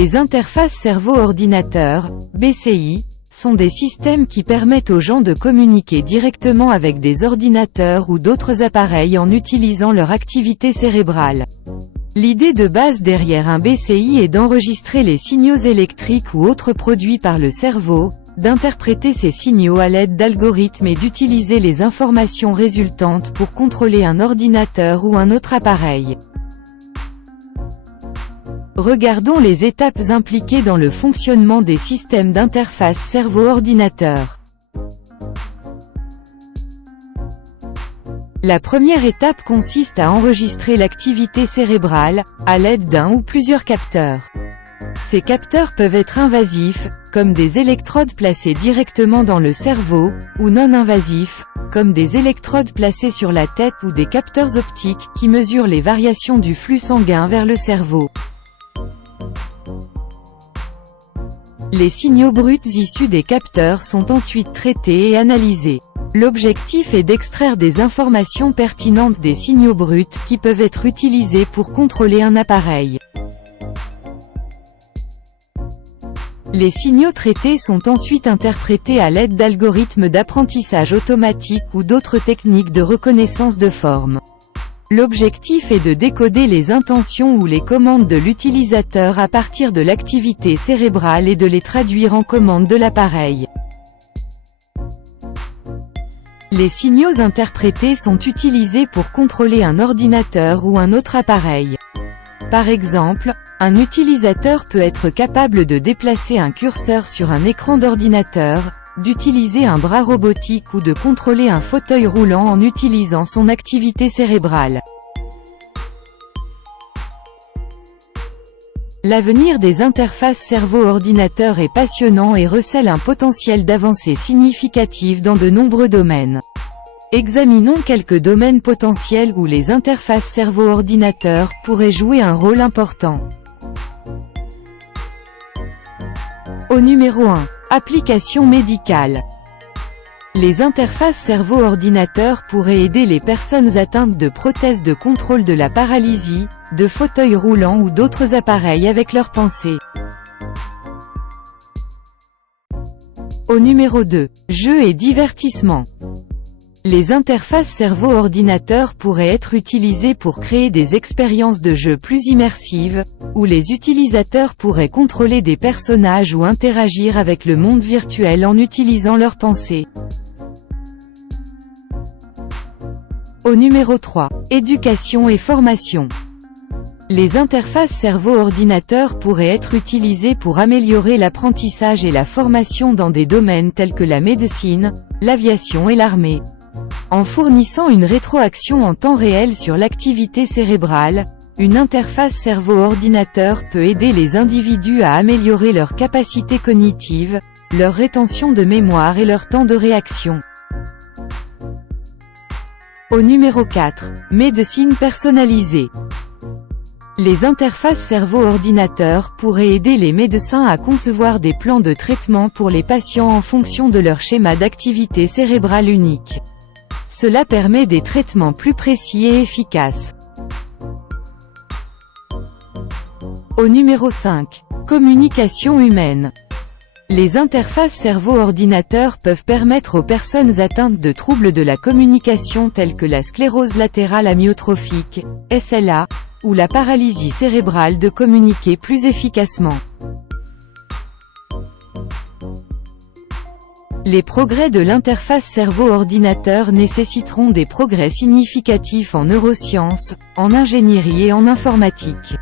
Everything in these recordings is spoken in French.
Les interfaces cerveau-ordinateur, BCI, sont des systèmes qui permettent aux gens de communiquer directement avec des ordinateurs ou d'autres appareils en utilisant leur activité cérébrale. L'idée de base derrière un BCI est d'enregistrer les signaux électriques ou autres produits par le cerveau, d'interpréter ces signaux à l'aide d'algorithmes et d'utiliser les informations résultantes pour contrôler un ordinateur ou un autre appareil. Regardons les étapes impliquées dans le fonctionnement des systèmes d'interface cerveau-ordinateur. La première étape consiste à enregistrer l'activité cérébrale, à l'aide d'un ou plusieurs capteurs. Ces capteurs peuvent être invasifs, comme des électrodes placées directement dans le cerveau, ou non invasifs, comme des électrodes placées sur la tête ou des capteurs optiques, qui mesurent les variations du flux sanguin vers le cerveau. Les signaux bruts issus des capteurs sont ensuite traités et analysés. L'objectif est d'extraire des informations pertinentes des signaux bruts qui peuvent être utilisés pour contrôler un appareil. Les signaux traités sont ensuite interprétés à l'aide d'algorithmes d'apprentissage automatique ou d'autres techniques de reconnaissance de forme. L'objectif est de décoder les intentions ou les commandes de l'utilisateur à partir de l'activité cérébrale et de les traduire en commandes de l'appareil. Les signaux interprétés sont utilisés pour contrôler un ordinateur ou un autre appareil. Par exemple, un utilisateur peut être capable de déplacer un curseur sur un écran d'ordinateur, d'utiliser un bras robotique ou de contrôler un fauteuil roulant en utilisant son activité cérébrale. L'avenir des interfaces cerveau-ordinateur est passionnant et recèle un potentiel d'avancée significative dans de nombreux domaines. Examinons quelques domaines potentiels où les interfaces cerveau-ordinateur pourraient jouer un rôle important. Au numéro 1. Applications médicales. Les interfaces cerveau-ordinateur pourraient aider les personnes atteintes de prothèses de contrôle de la paralysie, de fauteuils roulants ou d'autres appareils avec leurs pensées. Au numéro 2. Jeux et divertissement. Les interfaces cerveau-ordinateur pourraient être utilisées pour créer des expériences de jeu plus immersives, où les utilisateurs pourraient contrôler des personnages ou interagir avec le monde virtuel en utilisant leurs pensées. Au numéro 3. Éducation et formation. Les interfaces cerveau-ordinateur pourraient être utilisées pour améliorer l'apprentissage et la formation dans des domaines tels que la médecine, l'aviation et l'armée. En fournissant une rétroaction en temps réel sur l'activité cérébrale, une interface cerveau-ordinateur peut aider les individus à améliorer leurs capacités cognitives, leur rétention de mémoire et leur temps de réaction. Au numéro 4. Médecine personnalisée. Les interfaces cerveau-ordinateur pourraient aider les médecins à concevoir des plans de traitement pour les patients en fonction de leur schéma d'activité cérébrale unique. Cela permet des traitements plus précis et efficaces. Au numéro 5. Communication humaine. Les interfaces cerveau-ordinateur peuvent permettre aux personnes atteintes de troubles de la communication tels que la sclérose latérale amyotrophique, SLA, ou la paralysie cérébrale de communiquer plus efficacement. Les progrès de l'interface cerveau-ordinateur nécessiteront des progrès significatifs en neurosciences, en ingénierie et en informatique.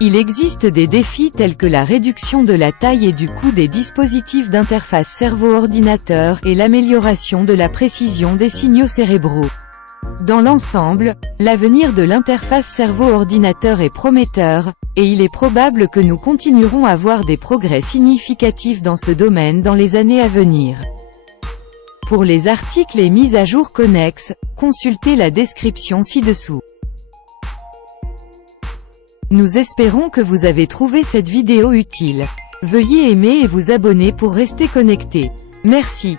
Il existe des défis tels que la réduction de la taille et du coût des dispositifs d'interface cerveau-ordinateur et l'amélioration de la précision des signaux cérébraux. Dans l'ensemble, l'avenir de l'interface cerveau-ordinateur est prometteur, et il est probable que nous continuerons à voir des progrès significatifs dans ce domaine dans les années à venir. Pour les articles et mises à jour connexes, consultez la description ci-dessous. Nous espérons que vous avez trouvé cette vidéo utile. Veuillez aimer et vous abonner pour rester connecté. Merci.